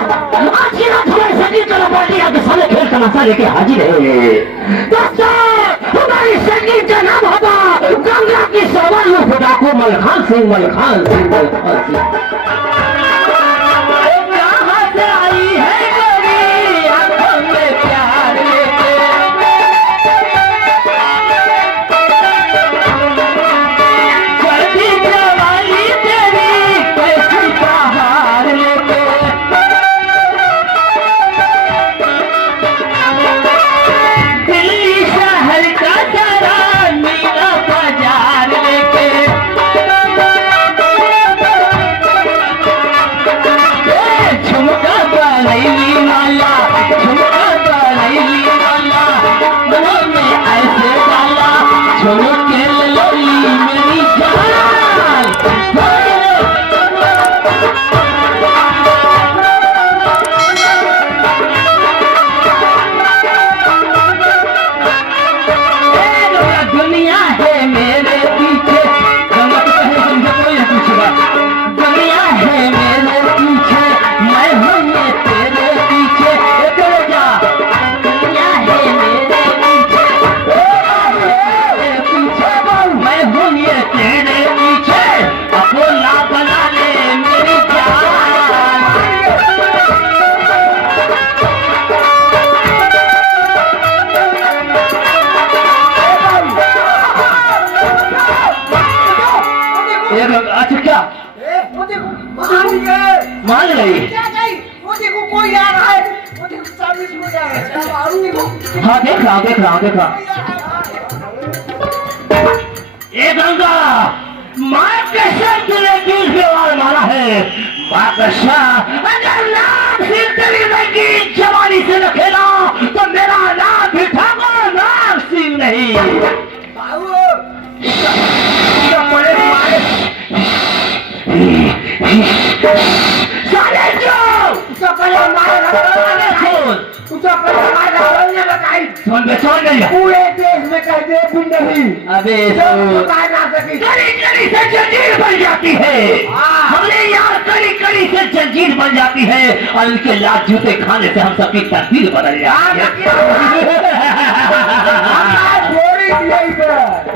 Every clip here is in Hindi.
आज की रात हमारे संगीत कला पार्टी आगे सारे खेल तमाशा लेके हाजिर है। दोस्तों, हमारी संगीत का नाम होगा गंगा की सवाल डाकू मलखान सिंह, मलखान सिंह, मलखान सिंह। मान गई। कोई आ रहा है, हाँ देख रहा देख रहा देख रहा। ये गंगा माँ कैसे तेरे दिल पे वार मारा है। माँ कसम, अगर नाम सिंह तेरी लड़की जवानी से न खेला तो मेरा नाम भी ठाकुर नाम सिंह नहीं। पूरे देश में कह दे भी नहीं। अबे कड़ी से जंजीर बन जाती है। हमने यार कड़ी से जंजीर बन जाती है और इनके लात जूते खाने से हम सबकी तकदीर बदल जाती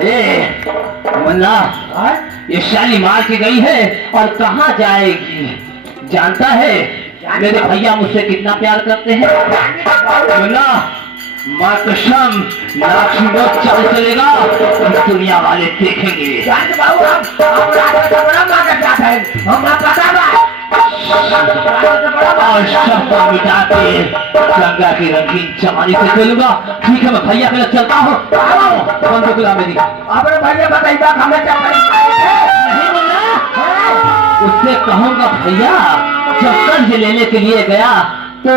है। मुन्ना, ये शालीमार की गई है और कहाँ जाएगी जानता है? मेरे भैया मुझसे कितना प्यार करते हैं। मुन्ना, माँ कसम लाखी नोट चल चलेगा, दुनिया वाले देखेंगे। और सब को मिटा के गंगा की रंगीन जवानी से खेलूंगा। ठीक है, मैं भैया के लिए चलता हूँ। बंदूक ला मेरी। अपने भैया बताइए हमें क्या नहीं मुन्ना, उससे कहूँगा भैया जब कर्ज लेने के लिए गया तो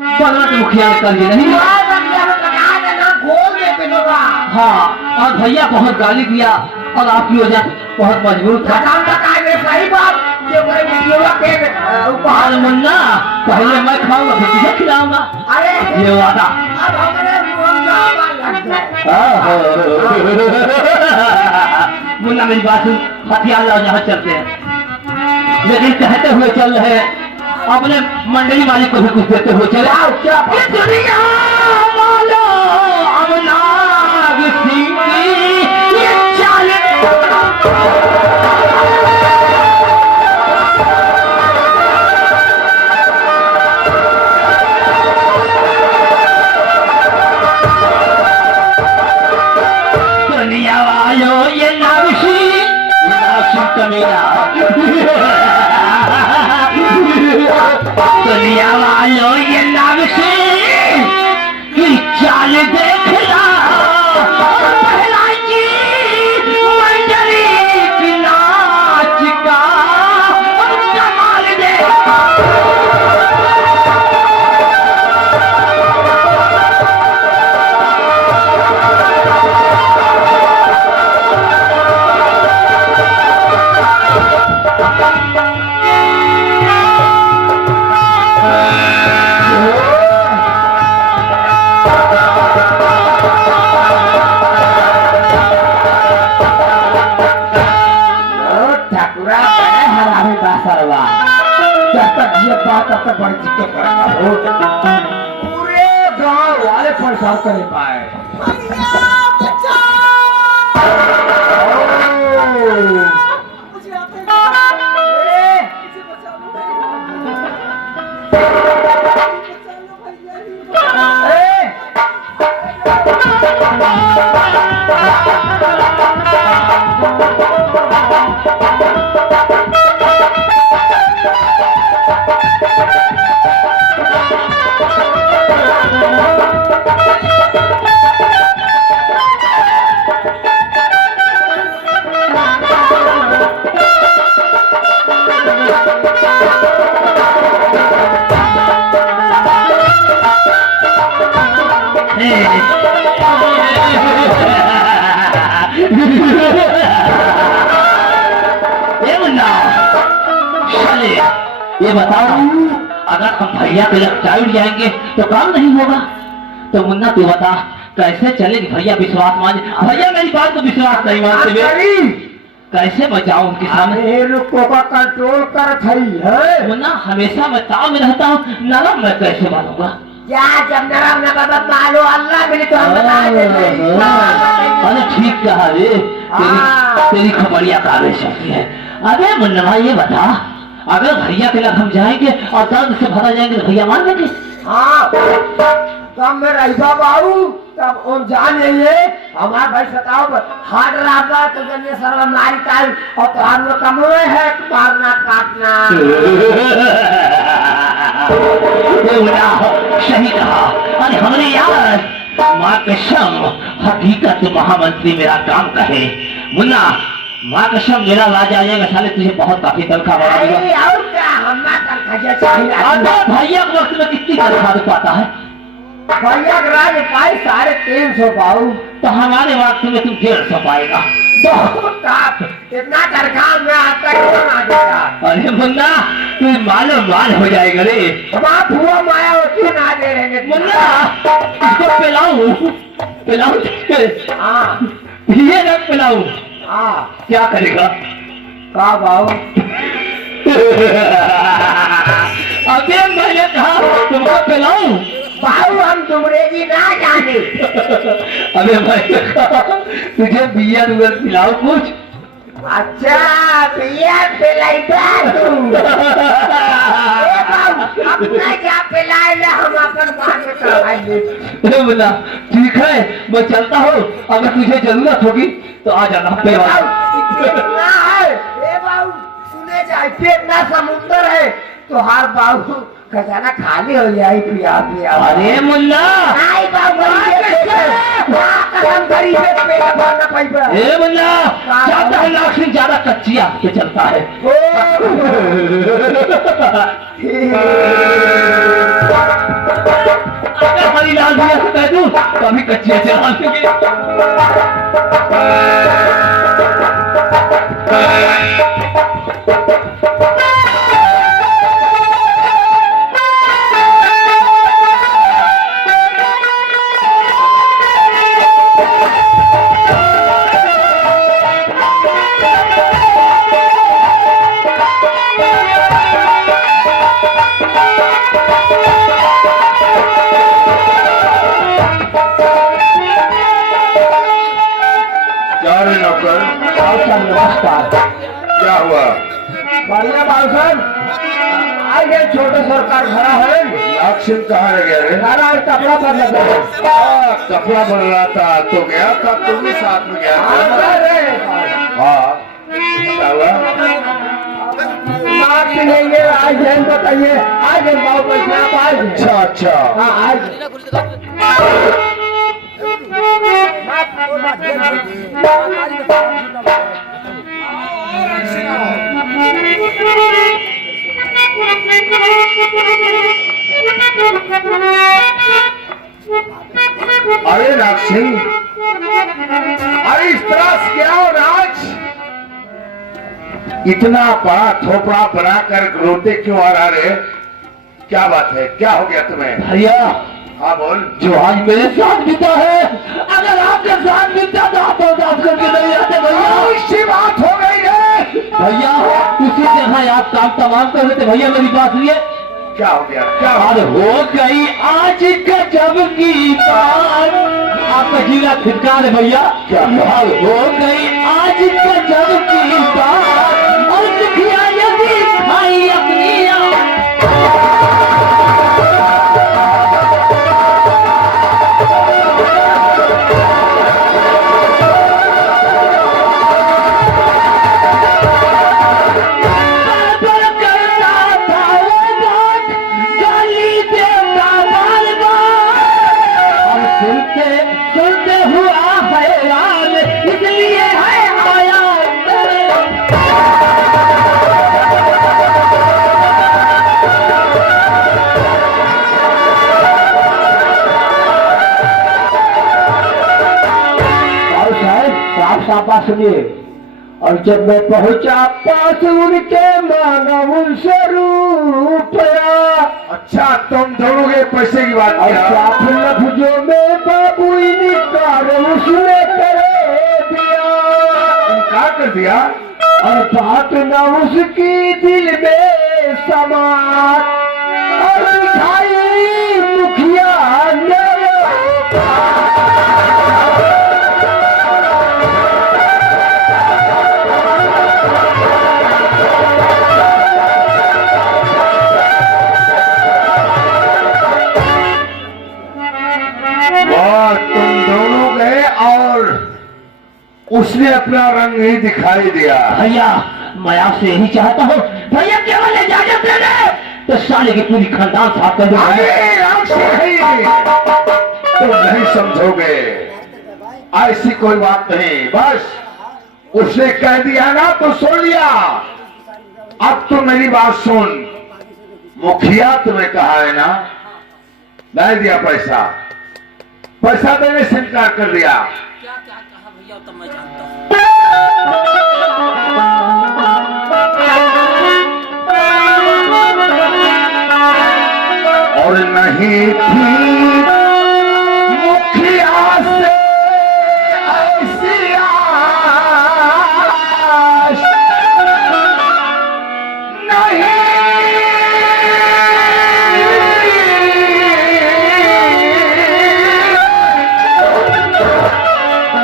पलट मुखिया ने कर्ज नहीं लिया। हाँ, और भैया बहुत गाली दिया और आपकी वजह बहुत मजबूर था। सही बात, उपहार मुन्ना, पहले मैं खाऊंगा फिर तुझे खिलाऊंगा। अरे ये वादा। मुन्ना मेरी बात सुन, हथियार लाओ, जहाँ चलते हैं। लेकिन कहते हुए चल रहे हैं, अपने मंडली मालिक को भी कुछ देते हुए चले। दुनिया वालों, अब नाग सिंह की ये चाल दुनिया वालों, ये नाग सिंह कमीना। दुनिया वालों, ये नाग सिंह की चाल देखना। पहला जी मंडली की नाच का कमाल देखा। बात अब तक बड़ी दिक्कत करता हो। पूरे गांव वाले परेशान करे पाए। ये मुन्ना, साले, ये बताओ, अगर हम भैया के लग चाइल्ड जाएंगे तो काम नहीं होगा। तो मुन्ना तू बता कैसे चलेगी भैया विश्वास मान, भैया मेरी बात को विश्वास नहीं मानते वे। कैसे बचाऊं उनके सामने? रुको का कंट्रोल कर थई है। मुन्ना हमेशा मैं ताव में रहता हूँ, नरम मैं कैसे मानूंगा? क्या जब नरम न बाबा मालो अल्लाह मिले तो हम बता देते। अरे ठीक कहा रे, तेरी खबरिया काबिल शक्ति है। अरे मुन्ना भाई ये बता, अगर भैया के लग हम जाएंगे और दर्द से भरा जाएंगे तो भैया मान लेंगे? हाँ तब में रहीबा बाबू तब उन जान ये हमारा भाई सताओ हार्ड रहा तो जल्दी सर्व मारी काल और तुहार में कमोए है मारना काटना। सही कहा। अरे हमने यार माँ कसम हकीकत महामंत्री मेरा काम कहे। मुन्ना माँ कसम मेरा राजा आ जाएगा, साले तुझे बहुत काफी तनख्वाह बढ़ा देगा। और क्या हमारा तनख्वाह चाहिए? भैया के वक्त में कितनी तनख्वाह पाता है? भैया का राज पाई 350 पाऊ तो हमारे वक्त में तुम 150 पाएगा। इतना तनख्वाह में आता क्यों ना देगा? अरे मुन्ना तू मालो माल हो जाएगा रे। बाप हुआ माया होती ना दे रहे मुन्ना इसको पिलाऊं पिलाऊं? हाँ ये रख पिलाऊं? हाँ क्या करेगा? का भाव? अबे मैंने कहा तुमको पिलाऊं? भाऊ हम तुमरेगी ना जाने। अबे मैंने कहा तुझे बिया दुगर पिलाऊं कुछ? अच्छा बिया पिलाइबा तू। अपना क्या पिलाएला हम अपन बात करवाएंगे। मुन्ना ठीक है मैं चलता हूँ, अगर तुझे जरूरत होगी तो आ जाना। इतना है ए बाबू सुने जाए इतना समुद्र है तो हर बाबू खजाना खाली हो जाए पिया पिया। अरे मुन्ना नहीं बाबू गरीब पेट भरना पाइबा। ए मुन्ना ज्यादा लाख से ज्यादा कच्चिया के चलता है। अगर हरी लाल भैया से कह दूं तो अभी कच्चिया चला सके। नमस्कार। क्या हुआ? बढ़िया बाबू साहब आज ये छोटे सरकार खड़ा है। लाक्षिन कहाँ रह गया रे? सारा कपड़ा पर लगा है। कपड़ा बन रहा था तो गया था, तुम भी साथ में गया था। हाँ क्या हुआ? माफ लेंगे आज जैन बताइए आज बाबू पैसे आप आज। अच्छा अच्छा हाँ आज अरे नागसिंह, अरे इस तरह से क्या हो राज? इतना बड़ा थोपड़ा बनाकर रोते क्यों आ रहा रे? क्या बात है, क्या हो गया तुम्हें? भैया हाँ बोल। जो आज मेरे साथ बीता है, अगर आपके साथ बीता तो आप बर्दाश्त करके नहीं आते भैया। इसी बात हो गई रे भैया उसी जगह आप काम तमाम कर रहे थे भैया, मेरी बात सुनिए। क्या हो गया, क्या हो और हो गई आज गजब की बात। आपका जीरा फिटकार है भैया। क्या? और हो गई आज गजब की बात और दुखिया यदि खाई अपनी आँख। सुनते हुआ हैरान इसलिए है आया। और साहब साफ साफ बात सुनिए। और जब मैं पहुंचा पास उनके मांगा उनसे रुपया। अच्छा, तुम दोनों के पैसे की बात और किया। साफ लफ्जों में बाबू इनकार उसने करे दिया। क्या कर दिया? और बात न उसकी दिल में समा और दिखाई मुखिया ने। वाह, तुम दोनों गए और उसने अपना रंग ही दिखाई दिया। भैया मैं आपसे यही चाहता हूँ भैया केवल इजाजत दे दे तो साले की पूरी खानदान साफ कर दो। अरे रामसिंह, तुम नहीं समझोगे, ऐसी कोई बात नहीं। बस उसने कह दिया ना तो सुन लिया। अब तो मेरी बात सुन, मुखिया तुम्हें कहा है ना, नहीं दिया पैसा, पैसा देने से इनकार कर दिया। क्या क्या कहा भैया तब मैं जानता हूँ। और नहीं थी मुखिया से ऐसी आस,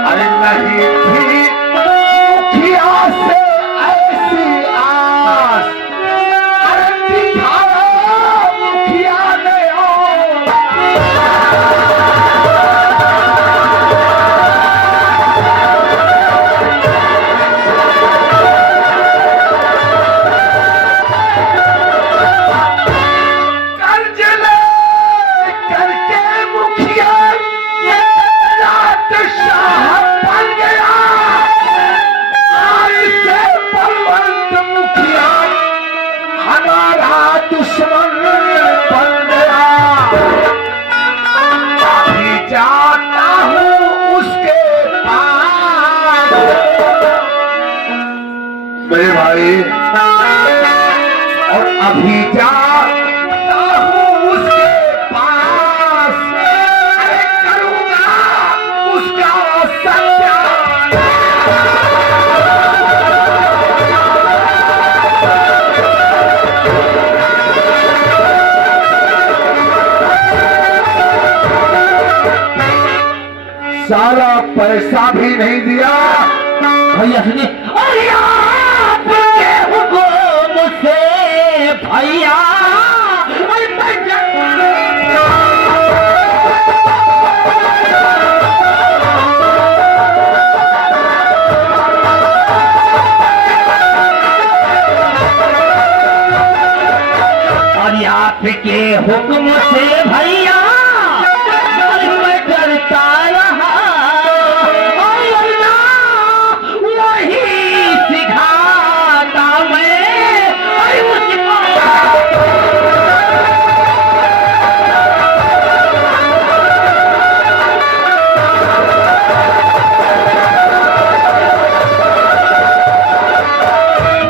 अरे नहीं थी मुखिया से ऐसी आस। अरे दिखाओ मुखिया ने और। कर्ज ले करके मुखिया रात शाह बन गया। आज से बलवंत मुखिया हमारा दुश्मन बन गया। अभी जाता हूँ उसके पास। मेरे भाई, और अभी जाता हूँ उसके पास। अरे करूँगा उसका सत्यानाश। सारा पैसा भी नहीं दिया। भैया सुनिए। अरे आपके हुक्म से भैया अरे और आपके हुक्म से भैया अरे मैं डरता रहा। और अल्लाह वही सिखाता मैं अरे मुझको।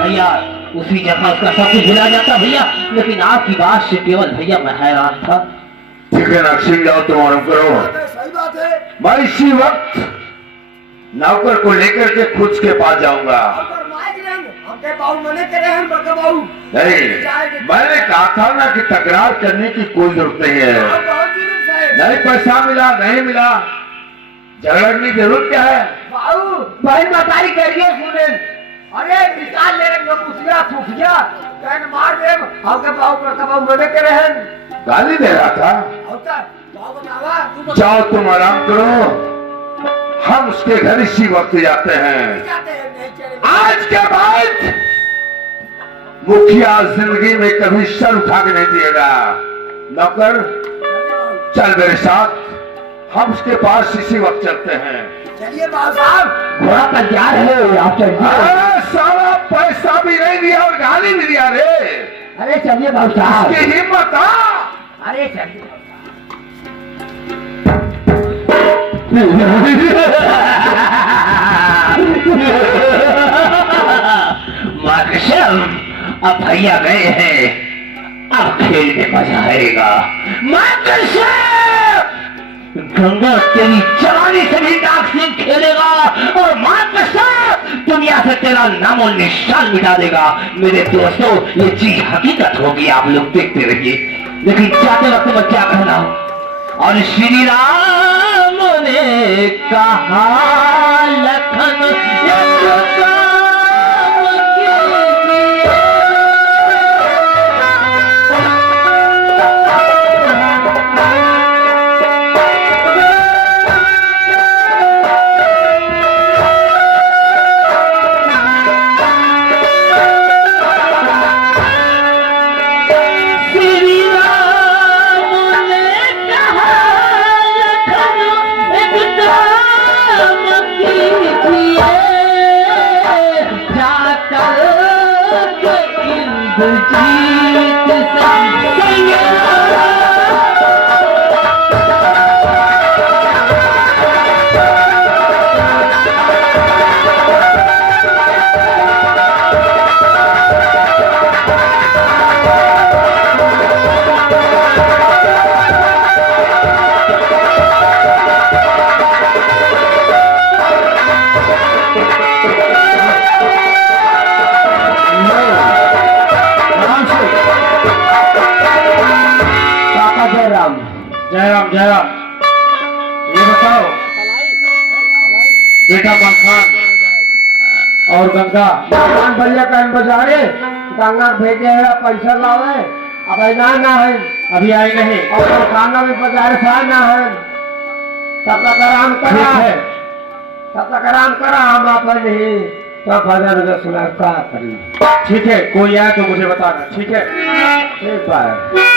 भैया उसी जगह उसका सब कुछ भुला जाता भैया, लेकिन आपकी बात से केवल भैया मैं हैरान था। ठीक है नक्सिंग, जाओ तुम आराम करो। सही बात है। मैं इसी वक्त नौकर को लेकर के खुद के पास जाऊंगा। और माइक लेंगे। हमके बाबू मने करे हैं बड़का बाबू नहीं, मैंने कहा था ना कि तकरार करने की कोई जरूरत नहीं है। बहुत जुलूम है नहीं पैसा मिला, नहीं मिला, झगड़ने की जरूरत क्या है? बाबू भाई बताई करिए सुने। अरे निकाल ले रंग मुसिया सुफिया कहन मार दे हमके बाबू बड़का बाबू मने करे हैं। गाली दे रहा था। होता बाबू बतावा जाओ तुम आराम करो, हम उसके घर इसी वक्त जाते हैं। जाते हैं नहीं चले आज के बाद मुखिया जिंदगी में कभी सर उठा के नहीं दिएगा। नौकर चल मेरे साथ, हम उसके पास इसी वक्त चलते हैं। चलिए बाबू साहब घोड़ा का तैयार है, आप चलिए। अरे सारा पैसा भी नहीं दिया और गाली भी दिया रे। अरे चलिए बाबू साहब। इसकी हिम्मत आ। अरे चलिए माँ कसम, अब भैया गए हैं, अब खेल में मजा आएगा। माँ कसम, गंगा तेरी जवानी से भी नाक से खेलेगा और माँ कसम दुनिया से तेरा नामो निशान मिटा देगा। मेरे दोस्तों, ये चीज हकीकत होगी, आप लोग देखते रहिए। लेकिन जाते वक्त मैं क्या कहना हूं, और श्री राम ने कहा लखन एक काम कीजिए। श्री राम ने कहा लखन एक काम कीजिए, जाकर के इंद्रजीत से कहिए। काका जय राम। जय राम जय राम। ये बताओ, बेटा मलखान और गंगा भगवान भैया कहन बाजारे गंगा भेजे है पैसा लावे अब ना है अभी आए नहीं। और खाना भी बाजार से आना है। तब तक आराम करा ठीक है। तब तक आराम करा हम अपन ही तब भजन सुना का करी। ठीक है, कोई आए तो मुझे बताना। ठीक है, ठीक है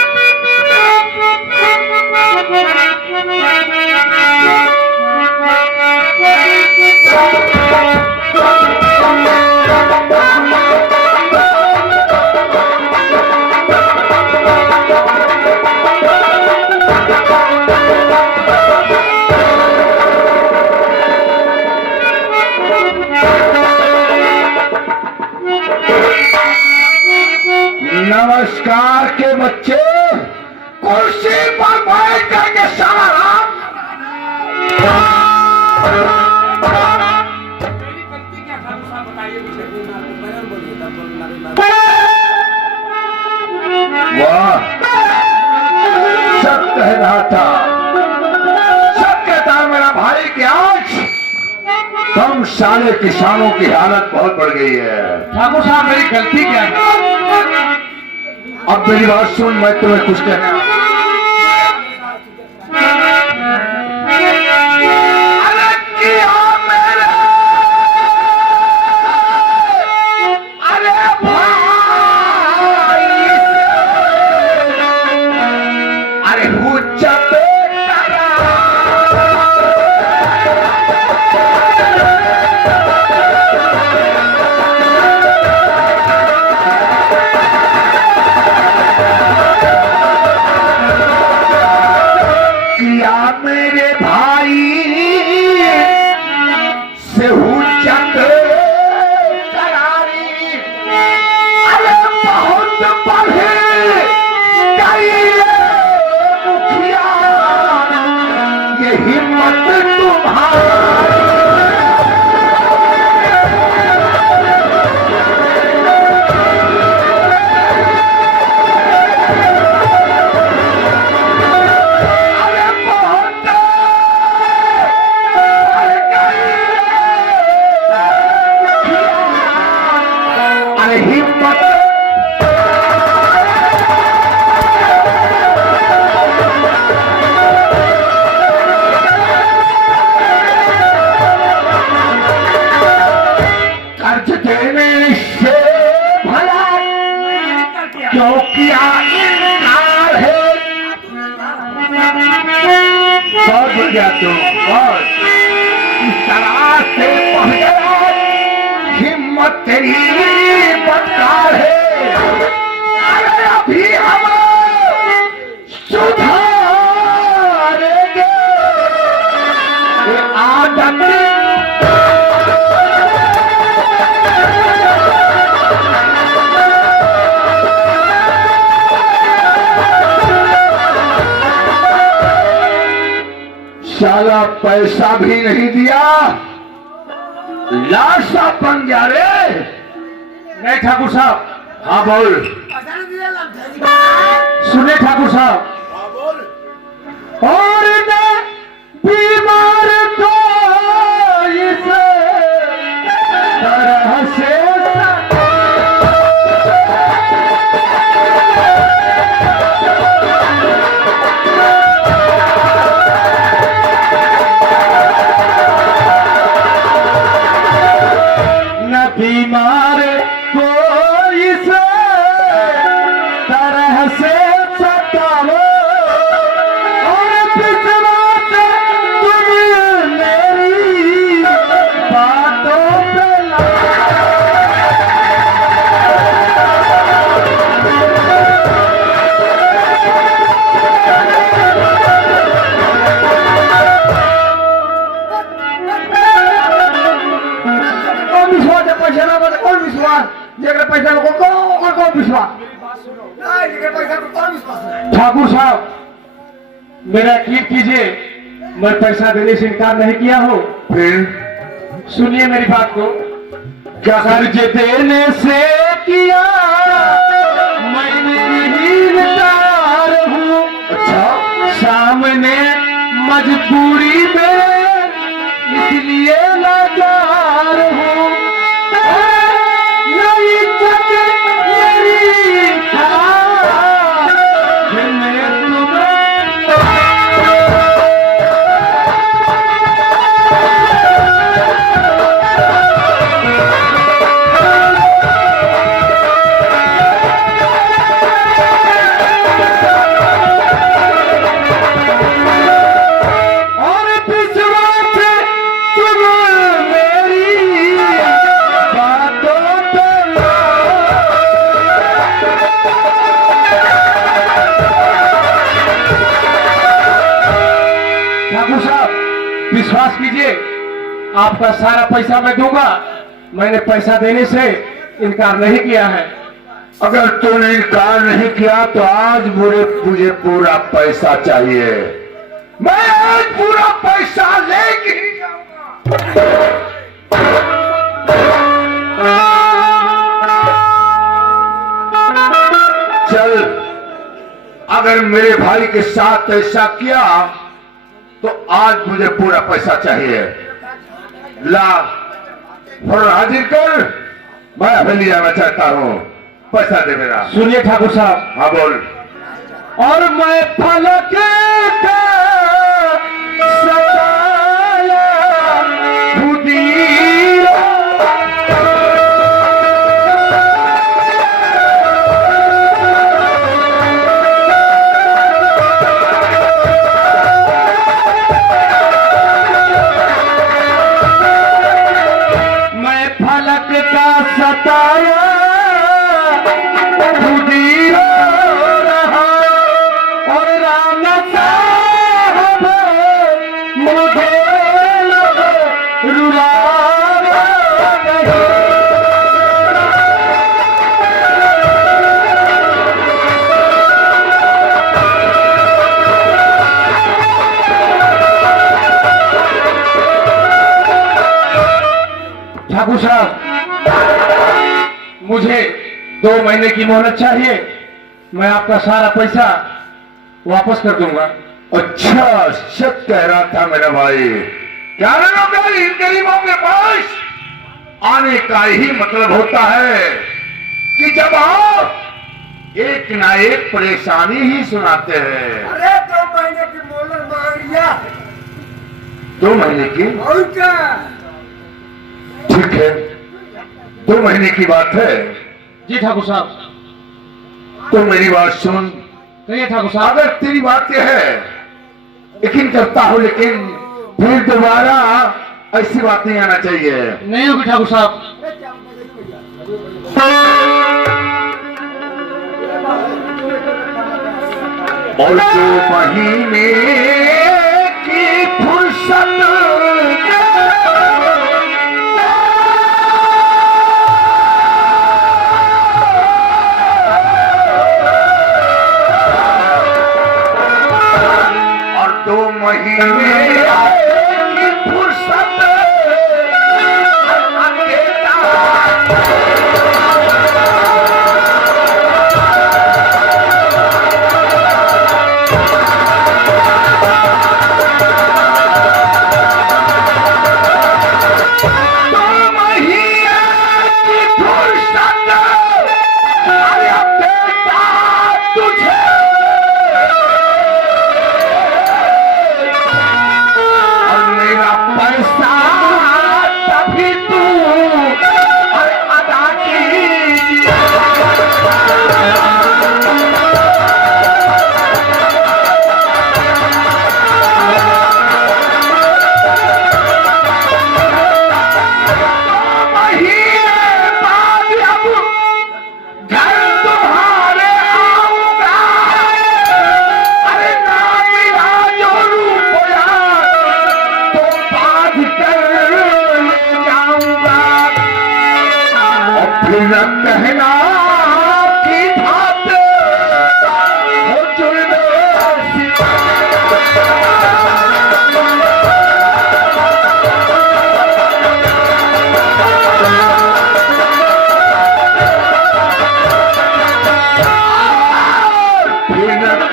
नमस्कार के बच्चे, कुर्सी पर बैठ करके सारा रात। मेरी गलती क्या था मुझे बताइए। मुझे बयान बोलिए तब बोलना। वाह, सब कह रहा था, सब कहता मेरा भाई कि आज कम साले किसानों की हालत बहुत बढ़ गई है। ठाकुर साहब, मेरी गलती क्या है? अब मेरी बात सुन, मैं तुम्हें कुछ कहना। अरे किया मेरे, अरे भाई से, अरे हुज्जत करा। गया तू बस इस तरह से पढ़ गया हिम्मत तेरी बदकार है अरे अभी हम सुधारेंगे ये आदत साला पैसा भी नहीं दिया लाशा बन गया रे। नहीं ठाकुर साहब, हाँ बोल। सुने ठाकुर साहब, और न बीमार को इस तरह से बीमार को इस तरह से सताओ और विश्वास तुम मेरी बातों पे कौन विश्वास जेकर पैसा को कौन विश्वास नहीं जेकर पैसा को कौन विश्वास ठाकुर साहब मेरा यकीन कीजिए, मैं पैसा देने से इनकार नहीं किया हूँ। फिर सुनिए मेरी बात को, क्या कर्ज देने से किया मैंने ही इनकार हूँ। अच्छा सामने मजबूरी में इसलिए लाचार हूँ। नहीं सके मेरी ख्याल मैं तुम्हें विश्वास कीजिए, आपका सारा पैसा मैं दूंगा। मैंने पैसा देने से इनकार नहीं किया है। अगर तूने इनकार नहीं किया तो आज मुझे पूरा पैसा चाहिए। मैं आज पूरा पैसा लेके ही जाऊंगा। चल, अगर मेरे भाई के साथ ऐसा किया तो आज मुझे पूरा पैसा चाहिए। ला और हाजिर कर, मैं हवेली आना चाहता हूँ, पैसा दे मेरा। सुनिए ठाकुर साहब, हाँ बोल। और मैं फलक का सताया खुदी सताया खुदी रो रहा और राम साहब मुझे रुला ठाकुर साहब, मुझे 2 महीने की मोहलत चाहिए। मैं आपका सारा पैसा वापस कर दूंगा। अच्छा, सच कह रहा था मेरा भाई। क्या इन गरीबों के पास आने का ही मतलब होता है कि जब आप एक ना एक परेशानी ही सुनाते हैं। अरे 2 महीने की मोहलत मांग लिया। 2 महीने की? और क्या? ठीक है, 2 महीने की बात है। जी ठाकुर साहब। तो मेरी बात सुन। कहिए ठाकुर साहब। अगर तेरी बात यह है यकीन करता हूँ, लेकिन फिर दोबारा ऐसी बात नहीं आना चाहिए। नहीं होगी ठाकुर साहब। और 2 महीने की फुर्सत और 2 महीने की फुर्सत कहना की बात हो जुड़े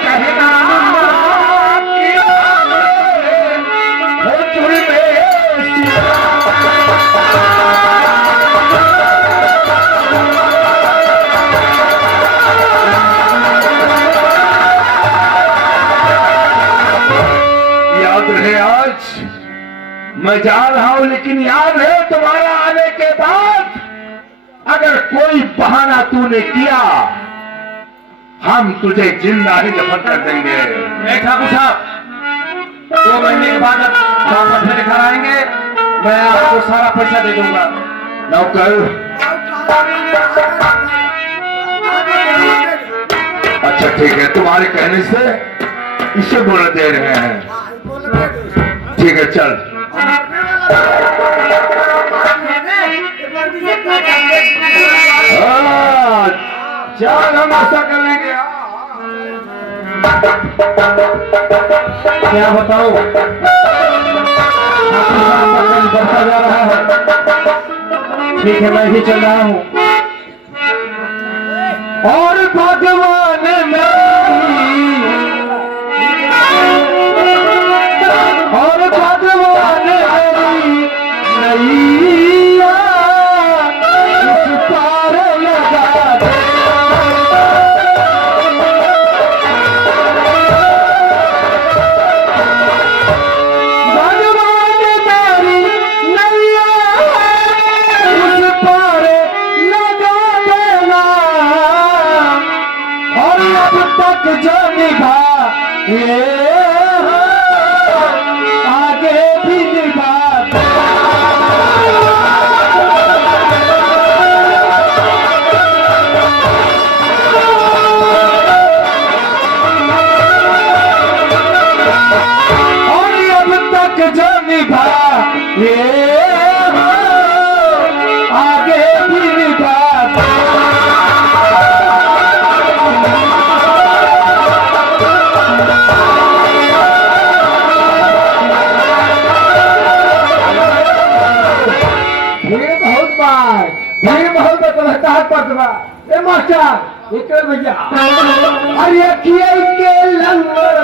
कहना की बात हो जुड़े मैं जा रहा हूं, लेकिन याद है तुम्हारा आने के बाद अगर कोई बहाना तूने किया, हम तुझे जिंदा ही दफन कर देंगे। ठाकुर साहब, 2 महीने के बाद वापस मेरे घर आएंगे, मैं आपको सारा पैसा दे दूंगा। नौकर, अच्छा ठीक है, तुम्हारे कहने से इसे बोल दे रहे हैं। ठीक है, चल। चल, हम ऐसा कर लेंगे। क्या बताऊं, बढ़ता जा रहा है। ठीक है, मैं भी चल रहा हूं। और भगवान और भगवान नैया उस पार लगा दे। भगवान तेरी नैया उस पार लगा देना, और अब तक जो निभा ये आगे भी निभा। और अब तक जो निभा ये आगे भी निभा। मास्टर, भैया, अरे के लंगर